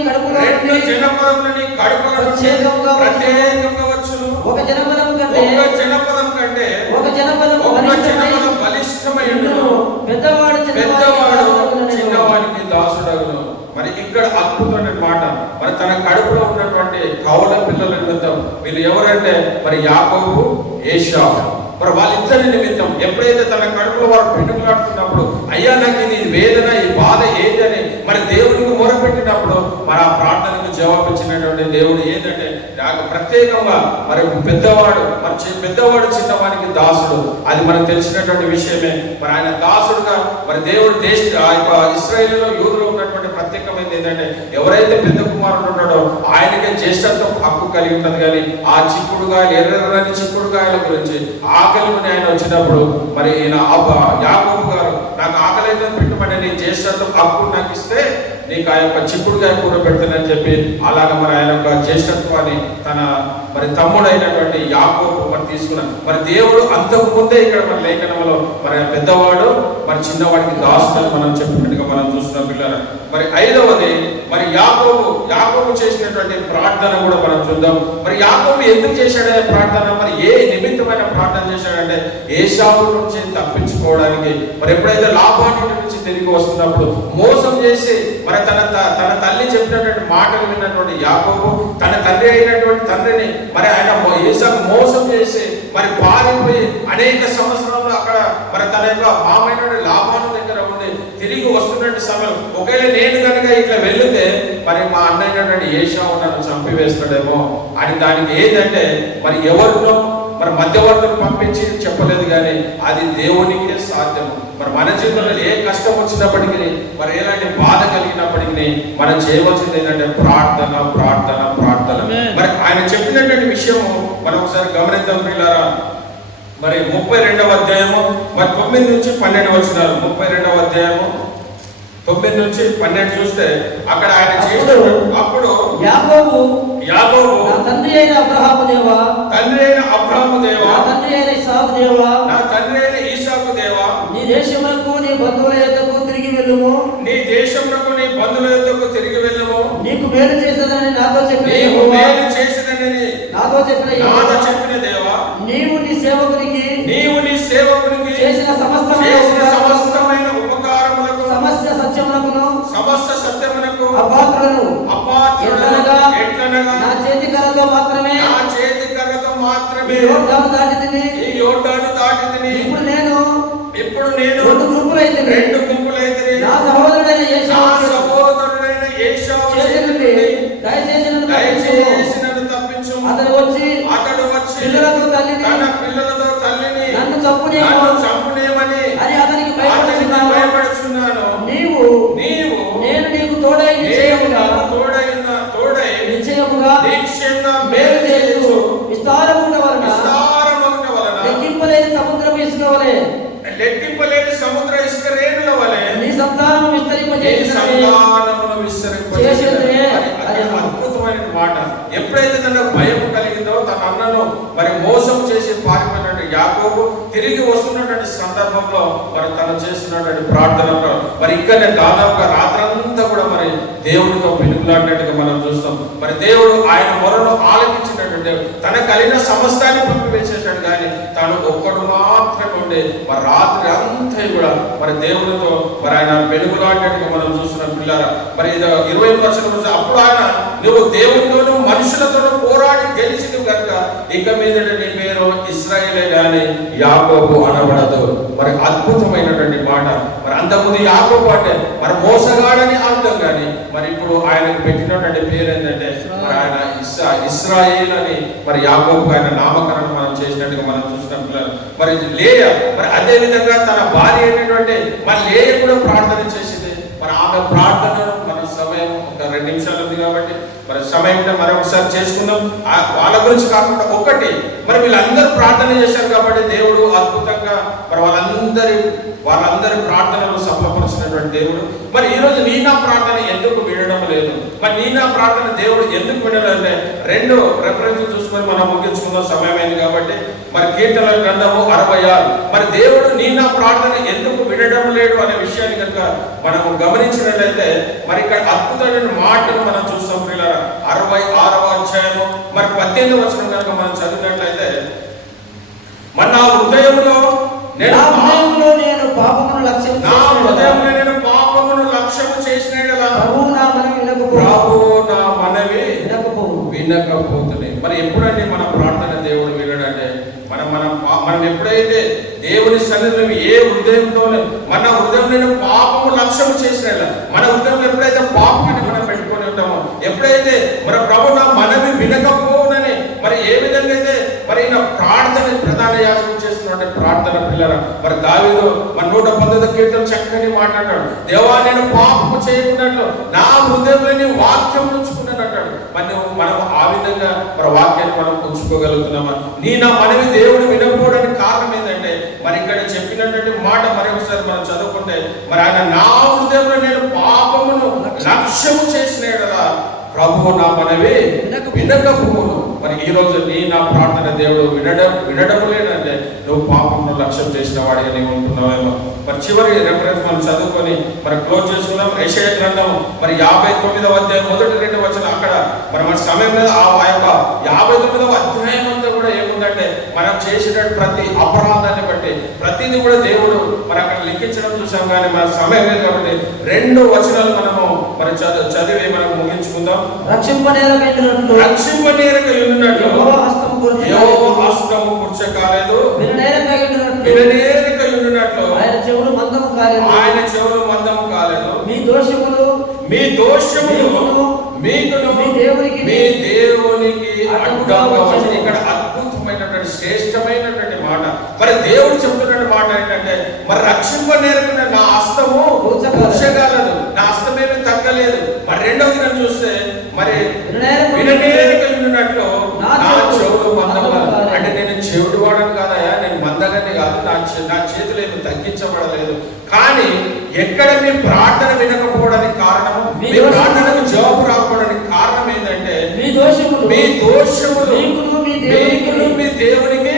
కడుపులో ప్రత్యేకంగా వచ్చును. ఒక జనపదం కంటే ఒక జనపదము బలిష్టమైనను, పెద్దవాడు చిన్నవానికి దాసుడగును. మరి ఇక్కడ అద్భుతమైన మాట. మరి తన కడుపులో ఉన్నటువంటి కౌల పిల్లల నిమిత్తం వీళ్ళు ఎవరంటే మరి యాకోబు, ఏశావు. మరి వాళ్ళిద్దరి నిమిత్తం ఎప్పుడైతే తన కడుపులో వారు పెనుగులాడుతున్నప్పుడు అయ్యా నాకు ఇది వేదన ఈ బాధ ఏంటి అని మరి దేవుడికి మొరపెట్టినప్పుడు మరి ఆ ప్రార్థనకు జవాబిచ్చినటువంటి దేవుడు ఏంటంటే ప్రత్యేకంగా మరి పెద్దవాడు చిన్నవానికి దాసుడు. అది మనకు తెలిసినటువంటి విషయమే. మరి ఆయన దాసుడుగా మరి దేవుడు ఆ యొక్క ఇశ్రాయేలులో యూదులో ఉన్నటువంటి ప్రత్యేకమైనది ఏంటంటే ఎవరైతే పెద్ద కుమారుడు ఉన్నాడో ఆయనకే జ్యేష్ఠత్వం హక్కు కలిగి ఉంటుంది. కానీ ఆ చిక్కుడుగాయలు ఎర్రని చిక్కుడుగాయల గురించి ఆకలిని ఆయన వచ్చినప్పుడు మరి ఈయన యాకోబు గారు నాకు ఆకలి అయితే పెట్టుమని నీ జ్యేష్ఠత్వం హక్కు నాకు ఇస్తే నీకు ఆ యొక్క చిక్కుడుకాయ కూర పెడతానని చెప్పి అలాగ మరి ఆయన యొక్క జ్యేష్ఠత్వాన్ని తన మరి తమ్ముడైనటువంటి యాకోబు మరి తీసుకున్నాను. మరి దేవుడు అంతకు ముందే ఇక్కడ మన లేఖనంలో మరి పెద్దవాడు మరి చిన్నవాడికి దాసులని మనం చెప్పినట్టుగా మనం చూస్తున్నాం పిల్లలు. మరి ఐదవది మరి యాకోబు చేసినటువంటి ప్రార్థన కూడా మనం చూద్దాం. మరి యాకోబు ఎందుకు చేశాడే ప్రార్థన, మరి ఏ నిమిత్తమైన ప్రార్థన చేశాడంటే ఏశావు నుంచి తప్పించుకోవడానికి. మరి ఎప్పుడైతే లాభాన్ని నుంచి తిరిగి వస్తున్నప్పుడు మోసం చేసి మరి తన తల్లి చెప్పినటువంటి మాటలు విన్నటువంటి యాకోబు తన తండ్రి అయినటువంటి తండ్రిని మరి ఆయన ఏశావు మోసం చేసి మరి పారిపోయి అనేక సంవత్సరాలు అక్కడ మరి తన యొక్క మామైనటువంటి లాభాన్ని దగ్గర ఉండి తిరిగి వస్తున్నటువంటి సమయం ఒకవేళ నేను కనుక ఇట్లా వెళితే మరి మా అన్నయ్యటువంటి ఏశావు నన్ను చంపివేస్తాడేమో అని దానికి ఏంటంటే మరి ఎవరినో మరి మధ్యవర్తులు పంపించి చెప్పలేదు, కానీ అది దేవునికే సాధ్యము. మరి మన జీవితంలో ఏ కష్టం వచ్చినప్పటికీ మరి ఎలాంటి బాధ కలిగినప్పటికీ మనం చేయవలసింది ఏంటంటే ప్రార్థన ప్రార్థన ప్రార్థన. మరి ఆయన చెప్పినటువంటి విషయం మనం ఒకసారి గమనిద్దాం పిల్లరా. మరి 32వ అధ్యాయము మరి 9 నుంచి 12 వచనాలు. 32వ అధ్యాయము 9 నుంచి 12 చూస్తే అక్కడ ఆయన అప్పుడు యాకోబు నా తండ్రి అయిన అబ్రహాము దేవా, నా తండ్రి అయిన ఇస్సాకు దేవా, నీ దేశములకు నీ బంధువుల యొద్దకు తిరిగి వెళ్ళుము, నీకు మేలు చేసేదని నాతో చెప్పిన దేవా, నీవు నీ సేవకునికి చేసిన సమస్తమైన ఉపకారములకు సమస్త సత్యమునకు అపాత్రులను ఎట్లనగా నా చేతి కర్రతో మాత్రమే ఈ యోర్దాను దాటితిని. ఇప్పుడు నేను రెండు గుంపులైతిని. నా సహోదరుడైన ఏశావు చేతి నుండి దయచేసి నన్ను తప్పించు. అతడు వచ్చి పిల్లలతో తల్లిని నన్ను చంపునేమని అని అతనికి భయపడుచున్నాను. నేను నీకు తోడై నిశ్చయముగా మేలు చేయు విస్తారముండ వలన లెక్కింపలేని సముద్ర ఇసుక రేణుల వలె నీ సంతానము అద్భుతమైన మాట. ఎప్పుడైతే తన భయం కలిగిందో తన అన్నను మరి మోసం చేసి పారిపోయినటువంటి యాకోబు తిరిగి వస్తున్నటువంటి సందర్భంలో మరి తను చేస్తున్నటువంటి ప్రార్థనలో మరి ఇక్కడనే దాదాపుగా రాత్రంతా కూడా మరి దేవుడితో పిలుపులాడినట్టుగా మనం చూస్తాం. మరి దేవుడు ఆయన మొరను ఆలకించినటువంటి తన కలిగిన సమస్తాన్ని పంపివేసేసాడు, కానీ తాను ఒక్కడు మాత్రమే ఉండి మరి రాత్రి అంతా కూడా మరి దేవుడితో మరి ఆయన వెలుగులాడినట్టుగా మనం చూస్తున్నాం పిల్లారా. మరి 20% అప్పుడు ఆయన నువ్వు దేవుడితోనూ మనుషులతోనూ పోరాడి గెలిచింది కనుక ఇక మీద నీ పేరు ఇశ్రాయేలే గాని యాకోబు అనబడదు. మరి అద్భుతమైనటువంటి మాట. మరి అంతకుముందు యాకోబు అంటే మరి మోసగాడని అర్థం, కానీ మరి ఇప్పుడు ఆయనకు పెట్టినటువంటి పేరు ఏంటంటే మరి ఆయన ఇశ్రాయేల్ అని మరి యాకోబు ఆయన నామకరణం మనం చేసినట్టుగా మనం చూస్తున్నాం పిల్లలు. మరి లేయ మరి అదే విధంగా తన భార్య అయినటువంటి మరి లేయ కూడా ప్రార్థన చేసింది. మరి ఆమె ప్రార్థన మన సమయం ఒక 2 నిమిషాలు ఉంది కాబట్టి మరి సమయం మరొకసారి చేసుకుందాం. వాళ్ళ గురించి కాకుండా ఒకటి మరి వీళ్ళందరూ ప్రార్థన చేశారు కాబట్టి దేవుడు అద్భుతంగా మరి వాళ్ళందరి ప్రార్థనలు సఫలపరిచినటువంటి దేవుడు. మరి ఈరోజు నీ నా ప్రార్థన ఎందుకు వినడం లేదు? మరి నీ నా ప్రార్థన దేవుడు ఎందుకు వినడంటే 2 రెఫరెన్స్ చూసుకొని మనం ముగించుకుందాం, సమయం అయింది కాబట్టి. మరి కీర్తనల గ్రంథము 66 మరి దేవుడు నీ నా ప్రార్థన ఎందుకు వినడం లేడు అనే విషయాన్ని కనుక మనం గమనించినట్లయితే మరి ఇక్కడ అద్భుతమైన మాటను మనం చూస్తాం పిల్లల. 66వ అధ్యాయము మరి 18వ వచనం కనుక మనం చదివినట్లయితే మరి నా హృదయంలో నేను పాపమును లక్ష్యము చేసిన ప్రభువు నా మనవి వినకపోతుంది. మరి ఎప్పుడంటే మన ప్రార్థన దేవుడు వినడంటే మనం ఎప్పుడైతే దేవుని సన్నిధిలో ఏ హృదయంతో మన హృదయంలో పాపము లక్ష్యము చేసిన మన హృదయంలో ఎప్పుడైతే పాపాన్ని మనం పెట్టుకొని ఉంటామో, ఎప్పుడైతే మన ప్రభు నా మనవి వినకపోనని మరి ఏ విధంగా అయితే మరి ప్రార్థన ప్రధాన యాగం చేస్తున్నటువంటి ప్రార్థన పిల్లల. మరి దావీదు మన 119వ కీర్తన చక్కని మాట్లాడాడు, దేవా నేను పాపము చేయకున్నట్లు నా హృదయంలో వాక్యం ఉంచుకున్నాను అంటాడు. మనం ఆ విధంగా మరి వాక్యాన్ని మనం ఉంచుకోగలుగుతున్నామా? నీ నా మనవి దేవుడు వినకపోవడానికి కారణం ఏంటంటే మరి ఇక్కడ చెప్పినటువంటి మాట మరి ఒకసారి మనం చదువుకుంటే మరి ఆయన నా హృదయంలో నేను పాపమును లక్ష్యము చేసిన యెడల ప్రభువు నా మనవి వినకపోవును. మరి ఈ రోజు నా ప్రార్థన దేవుడు వినడము లేదంటే నువ్వు పాపమును లక్ష్యం చేసిన వాడిగా నీవు ఉంటున్నావేమో. మరి చివరి రెఫరెన్స్ మనం చదువుకొని మరి క్లోజ్ చేసుకున్నాం. యెషయా గ్రంథం మరి 59వ అధ్యాయం మొదటి 2 వచనం. అక్కడ మరి మన సమయం మీద ఆ యొక్క 59వ అధ్యాయం అంతా కూడా ఏముందంటే మనం చేసిన ప్రతి అపరాధాన్ని బట్టి ప్రతిదీ కూడా దేవుడు మరి అక్కడ లిఖించడం చూసాం. కానీ మన సమయం లేదు కాబట్టి 2 వచనాలు మనము మరి చదివి మనం ముగించుకుందాం. రక్షింపనేరక యెహోవా హస్తము కూర్చకాలేదు, విననేరక యుండునట్లు ఆయన చెవులు మందము కాలేదు. మీ దోషములు మీకును మీ దేవునికి అడ్డుగా వచ్చింది. ఇక్కడ అద్భుతమైనటువంటి శ్రేష్టమైనటువంటి మాట. మరి దేవుడు చెప్తున్న మాట ఏంటంటే మరి రక్షింపనేరకుండా నా హస్తము కూర్చగలదు, నా హస్తమేమీ తగ్గలేదు. మరి రెండవది నేను చూస్తే మరి విననేరక యుండునట్లు నా చెవులు మందము. అంటే నేను చెవిటి వాడను కాదయా, నేను మందగాన్ని కాదు, నా చేతులు ఏమి తగ్గించబడలేదు. కానీ ఎక్కడ మీ ప్రార్థన వినకపోవడానికి కారణము, మీ ప్రార్థనకు జవాబు రాకపోవడానికి కారణం ఏంటంటే మీ దోషములు మీకును మీ దేవునికి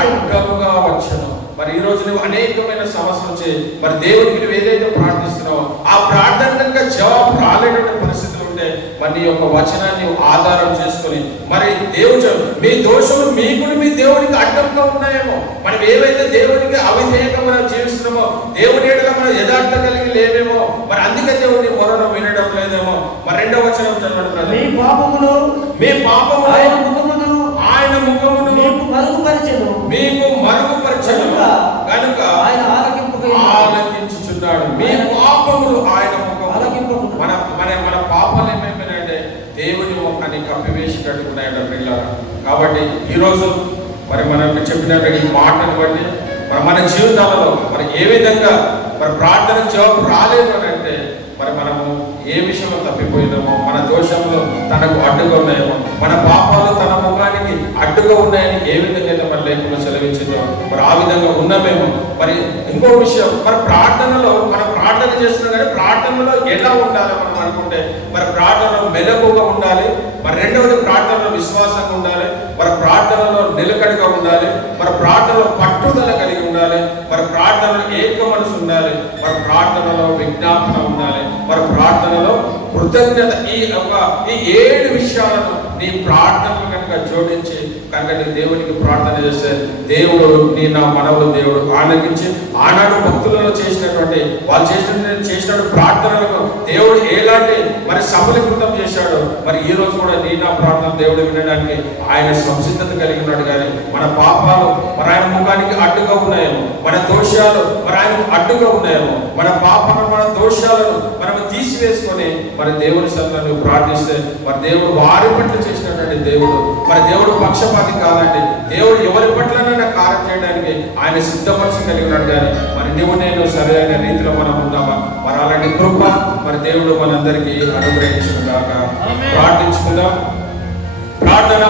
అడ్డముగా వచ్చను. మరి ఈ రోజు నువ్వు అనేకమైన సమస్యలు వచ్చి మరి దేవుడికి నువ్వు ఏదైతే ప్రార్థిస్తున్నావో ఆ ప్రార్థన కనుక జవాబు రాలేటువంటి పరిస్థితులు ఉంటే మరి నీ యొక్క వచనాన్ని ఆధారం చేసుకుని మరి దేవుడు మీ దోషములు మీకును మీ దేవునికి అడ్డంగా ఉన్నాయేమో. మనం ఏవైతే దేవునికి అవిధేయంగా మనం జీవిస్తున్నామో, దేవుని ఎడల మనం యథార్థ కలిగి లేవేమో, మరి అందుకే దేవుని మొరను వినడం లేదేమో. మరి 2వ వచనం చదవండి. మీ పాపములు ఆయన ముఖమును మీకు మరుగుపరచెను కనుక ఆయన ఆలకించుచున్నాడు. మీ పాపములు ఆయన ముఖము. మన పాపాలు ఏమైపోయినాయంటే దేవుని ముఖాన్ని కప్పివేసినట్టు ఉన్నాయట పిల్లలు. కాబట్టి ఈరోజు మరి మనకు చెప్పినట్టు ఈ మాటను బట్టి మన జీవితాలలో మరి ఏ విధంగా మరి ప్రార్థనకు జవాబు రాలేదు అని అంటే మరి మనము ఏ విషయంలో తప్పిపోయినామో, మన దోషంలో తనకు అడ్డుగా ఉన్నాయేమో, మన పాపాలు తన ముఖానికి అడ్డుగా ఉన్నాయని ఏ విధంగా అయితే మరి లేఖలో సెలవించిందో మరి ఆ విధంగా ఉన్నామేమో. మరి ఇంకో విషయం, మరి ప్రార్థనలో మనం ప్రార్థన చేస్తున్నాం కానీ ప్రార్థనలో ఎలా ఉండాలి మనం అనుకుంటే మరి ప్రార్థనలో మెలకుగా ఉండాలి. మరి రెండవది ప్రార్థనలో విశ్వాసంగా ఉండాలి. మరి ప్రార్థనలో నిలకడగా ఉండాలి. మరి ప్రార్థనలో పట్టుదల కలిగి ఉండాలి. మరి ప్రార్థనలో ఏక మనసు ఉండాలి. మరి ప్రార్థనలో విజ్ఞాపన ఉండాలి. మరి ప్రార్థనలో కృతజ్ఞత. ఈ 7 విషయాలను నీ ప్రార్థనలు కనుక జోడించి కనుక నీ దేవునికి ప్రార్థన చేస్తే దేవుడు నా మనవులు దేవుడు ఆలకించి ఆనాడు భక్తులలో చేసినటువంటి వాళ్ళు చేసిన ప్రార్థనలకు దేవుడు ఎలాంటి మరి సఫలీకృతం చేశాడు. మరి ఈ రోజు కూడా నా ప్రార్థన దేవుడు వినడానికి ఆయన సంసిద్ధత కలిగి ఉన్నాడు. కానీ మన పాపాలు మరి ఆయన ముఖానికి అడ్డుగా ఉన్నాయేమో, మన దోషాలు మరి ఆయన అడ్డుగా ఉన్నాయేమో, మన పాపాలను మన దోషాలను మనం తీసివేసుకొని మరి దేవుని సన్నిధిలో ప్రార్థిస్తే మరి దేవుడు వారి పట్ల చేసినటువంటి దేవుడు. మరి దేవుడు పక్షపాతి కాదండి. దేవుడు ఎవరి పట్లనైనా కార్యం చేయడానికి ఆయన సిద్ధపరచ కలిగి ఉన్నాడు. కానీ మరి నువ్వు నేను సరైన రీతిలో మనం ఉందామా? మరి అలాంటి కృప మరి దేవుడు మనందరికీ అనుగ్రహించుకుందాక ప్రార్థించుకుందాం. ప్రార్థన